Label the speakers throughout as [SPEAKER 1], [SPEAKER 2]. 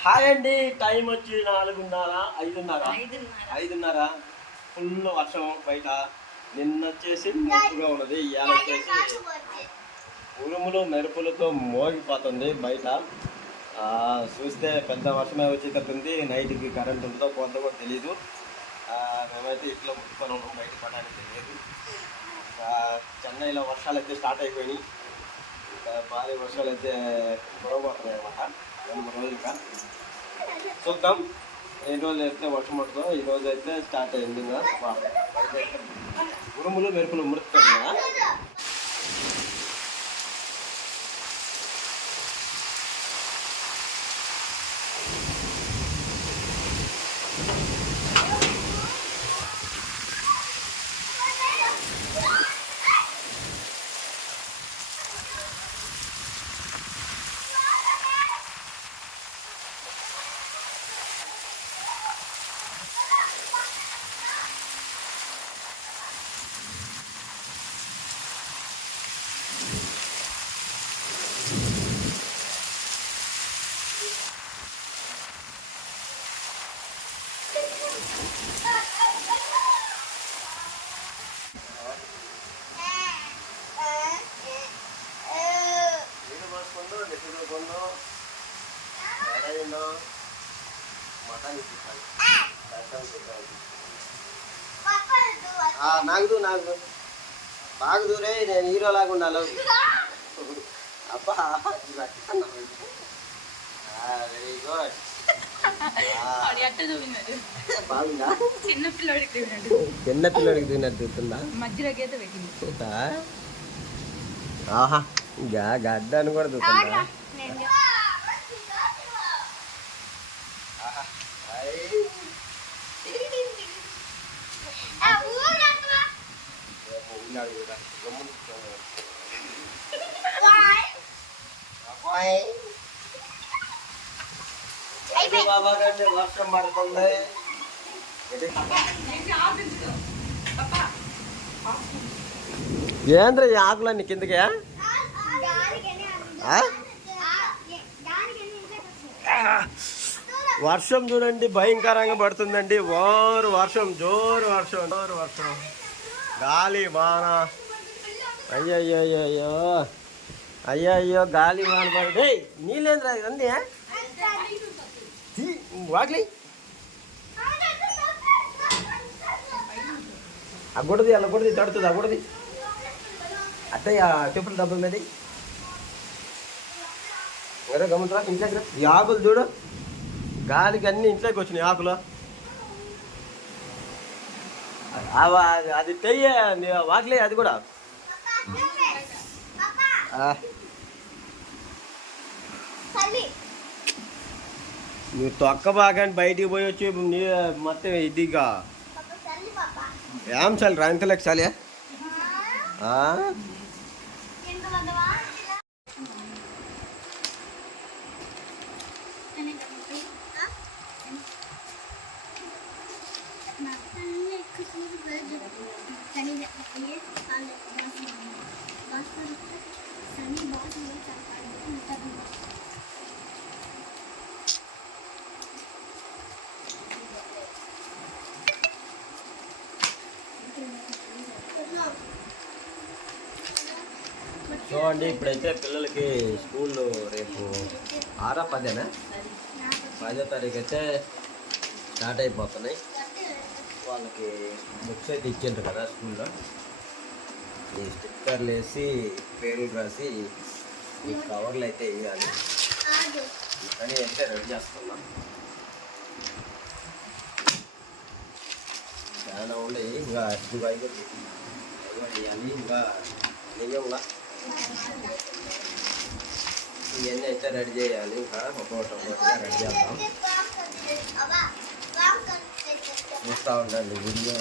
[SPEAKER 1] Hi అండి time వచ్చి నాలుగున్నర ఐదున్నర.
[SPEAKER 2] ఐదున్నర.
[SPEAKER 1] ఫుల్ వర్షం బయట. నిన్న వచ్చేసి మెరుపుగా ఉన్నది ఇవాళ వచ్చేసి ఉరుములు మెరుపులతో మోగిపోతుంది బయట. చూస్తే పెద్ద వర్షమే వచ్చేటట్టుంది. నైట్కి కరెంట్ ఉంటుందో పోతుందో కూడా తెలీదు. మేమైతే ఇంట్లో ముట్టుకొని ఉన్నాం బయట పడడానికి లేదు. చెన్నైలో వర్షాలు అయితే స్టార్ట్ అయిపోయినాయి. భారీ వర్షాలు అయితే గొడవపోతున్నాయి అనమాట రెండు మూడు రోజులుగా. చూద్దాం. ఏ రోజు అయితే వర్షం పడుతుందో ఈ రోజు అయితే స్టార్ట్ అయింది కదా ఉరుములు మెరుపులు ముడుతున్నాయా ఆ, నాగదు నాగదు బాగదు రే నేను హీరో లాగా ఉండాలి. అబ్బా వెరీ గుడ్
[SPEAKER 2] చిన్న పిల్లడికి
[SPEAKER 1] తిన్నట్టు తింటుందా ఆహా గా గడ్డని కూడా చూస్తుందా ఆహా. ఐ. బాబా కంటే వర్షం పడుతుంది ఏంద్ర ఈ ఆకులన్నీ కిందకే? వర్షం చూడండి భయంకరంగా పడుతుందండి. ఓరు వర్షం జోరు వర్షం జోరు వర్షం. గాలి వాన. అయ్యయ్యో అయ్యయ్యో గాలి వాన పడి నీళ్ళేంద్రా ఇవన్నీ వాకిలి. ఆ గుడది అలా గుడది తడుతుంది ఆ గుడది అత్తయ్య చెప్పులు డబ్బుల మీద వేరే గమనించరా? ఇంట్లోకి రా. ఈ ఆకులు చూడు. గాలికి అన్ని ఇంట్లోకి వచ్చినాయి ఆకులు. అది తెయ్య వాకిలే అది కూడా. నువ్వు తొక్క బాగా బయటికి పోయి వచ్చి నీ మొత్తం ఇదిగా. ఏం చాలు రాంతలకు చాలే అండి ఇప్పుడైతే పిల్లలకి స్కూల్లో రేపు ఆరా పదేనా? పదో తారీఖు అయితే స్టార్ట్ అయిపోతున్నాయి. వాళ్ళకి బుక్స్ అయితే ఇచ్చిండ్రు కదా స్కూల్లో. ఈ స్టిక్కర్లు వేసి పేర్లు రాసి ఈ కవర్లు అయితే ఇవ్వాలి కానీ అయితే రెడీ చేస్తున్నాం. చాలా ఉన్నాయి. ఇంకా ఇంకా ఐదు ఇంకా నిజంగా ఇవన్నీ అయితే రెడీ చేయాలి. ఇంకా ఒక్కొక్కటి ఒక్కొక్కటిగా రెడీ చేద్దాం. చూస్తూ. ఉండండి video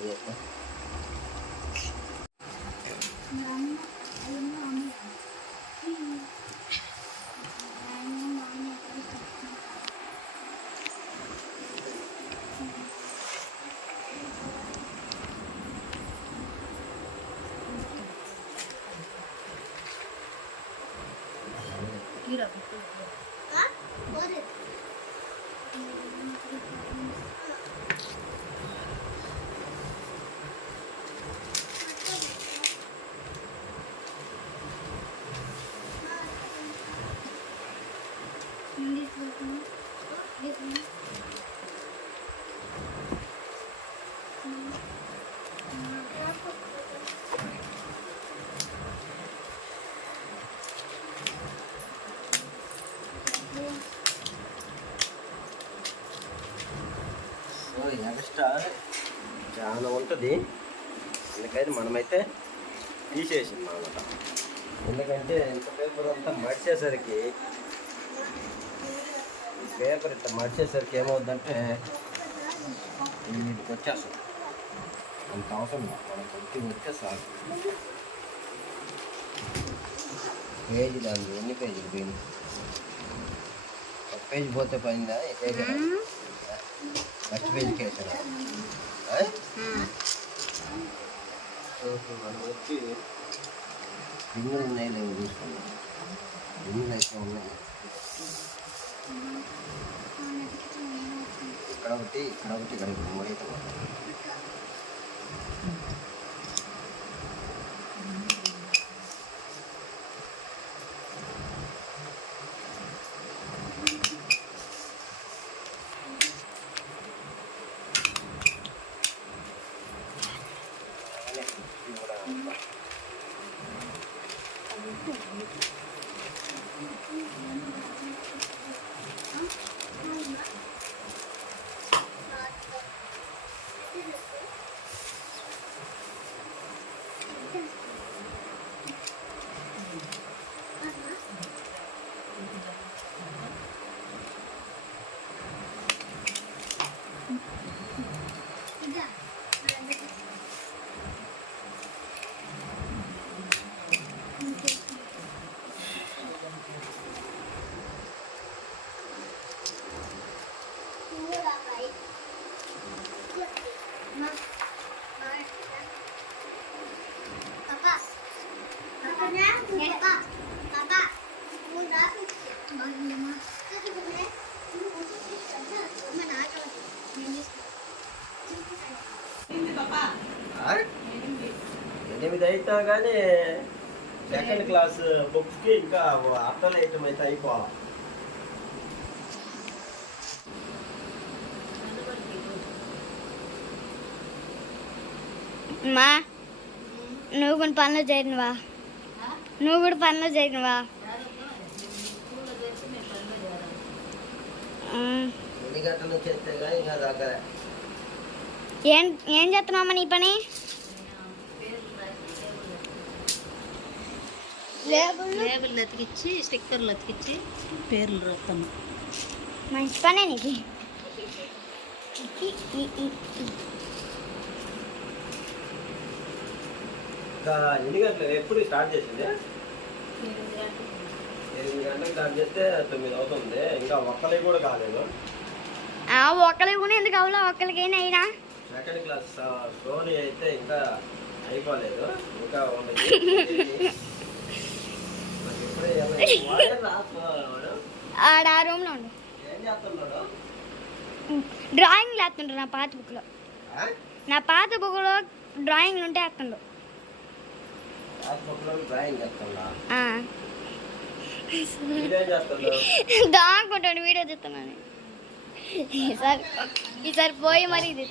[SPEAKER 1] 모르겠다.
[SPEAKER 3] Mira,
[SPEAKER 1] mira. ¿Ah? ¿Por ఉంటుంది అందుకని మనమైతే తీసేసింది అనమాట ఎందుకంటే ఇంత పేపర్ అంతా మడిచేసరికి పేపర్ ఇంత మడిచేసరికి ఏమవుద్దంటే వీటికి వచ్చేస్తుంది అంత అవసరం మనం కొంచెం వచ్చే పేజీ దాని ఎన్ని పేజీలు పోయింది ఒక పేజీ పోతే పోయిందా? ఫస్ట్ పేజీకి వేసారా? మనం వచ్చి రింగులు ఉన్నాయి లేవు చూసుకున్నాం రింగులు అయితే ఉన్నాయి. ఇక్కడ ఒకటి ఇక్కడ ఒకటి ఇక్కడ ఒకటి. ఎనిమిది అయితా కానీ సెకండ్ క్లాస్ బుక్స్కి ఇంకా అర్థం ఐటమ్ అయితే అయిపోవాలి.
[SPEAKER 4] మా నువ్వు కూడా పనులు చేయనువా? నువ్వు కూడా పనులు
[SPEAKER 1] దగ్గర?
[SPEAKER 4] ఏం ఏం చేస్తున్నావమ్మా నీ పని?
[SPEAKER 3] లేబుల్ అతికిచ్చి స్టిక్కర్లు అతికిచ్చి పేర్లు రాస్తాను
[SPEAKER 4] మంచి పనే నీకు
[SPEAKER 1] ఇంకా ఎన్ని గంటలు? ఎప్పుడు స్టార్ట్ చేసింది? ఎనిమిది గంటలకు స్టార్ట్ చేస్తే తొమ్మిది అవుతుంది. ఇంకా ఒక్కలే కూడా కాలేదు.
[SPEAKER 4] ఆ ఒక్కరికి కూడా ఎందుకు అవలో ఒక్కరికైనా అయినా?
[SPEAKER 1] సెకండ్ క్లాస్ సోనీ అయితే ఇంకా అయిపోలేదు. ఇంకా
[SPEAKER 4] ఆడ ఆ రూమ్లో ఉండు. డ్రాయింగ్ వేస్తుండ్రు నా పాత బుక్లో నా పాత బుక్లో డ్రాయింగ్లు ఉంటే వేస్తుండు.
[SPEAKER 1] డ్రాయింగ్ చేస్తున్నా
[SPEAKER 4] ఆ. దాక్కుంటాడు వీడియో చూస్తున్నాను ఈసారి ఈసారి పోయి మరి ఇది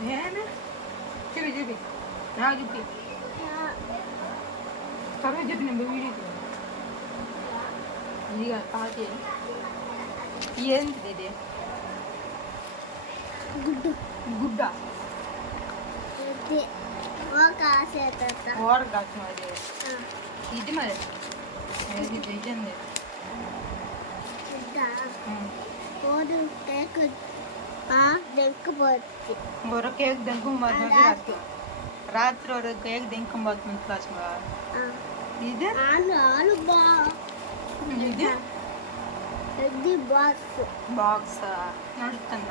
[SPEAKER 1] చిన్నలు వేస్తామో తెలియదు.
[SPEAKER 3] పిన్నెలు కొడితే అయిపోవా
[SPEAKER 2] అలా చిన్న పెడతా
[SPEAKER 5] ఏం వేసిన డ్రాయింగ్ చూపి ఏమే చూపి చూపి నాకు చూపి తర్వాత చెప్పి నేను వీడియో ఇదిగా పాతి ఏంటిది ఇది
[SPEAKER 2] గుడ్డు
[SPEAKER 5] గుడ్డ
[SPEAKER 2] ఇది ఒక ఆశ పెడతా
[SPEAKER 5] ఓర కాసిన అది ఇది మరి
[SPEAKER 2] ಡೆಂಕು ಬರುತ್ತೆ
[SPEAKER 5] ಬರೋಕೆ ಹೇಗೆ ಡೆಂಕು ಮಾತಾಡಿ ಅಷ್ಟು ರಾತ್ರಿ. ಹೊರಗೆ ಹೇಗೆ ಡೆಂಕು ಮಾತು ಕ್ಲಾಸ್
[SPEAKER 2] ಇದು? ಹಾಲು ಬಾ.
[SPEAKER 5] ಇದು?
[SPEAKER 2] ಎಗ್ಗಿ ಬಾಕ್ಸ್.
[SPEAKER 5] ಬಾಕ್ಸ್ ನೋಡ್ತಂದ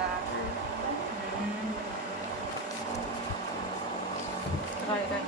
[SPEAKER 5] ರೈ ರೈ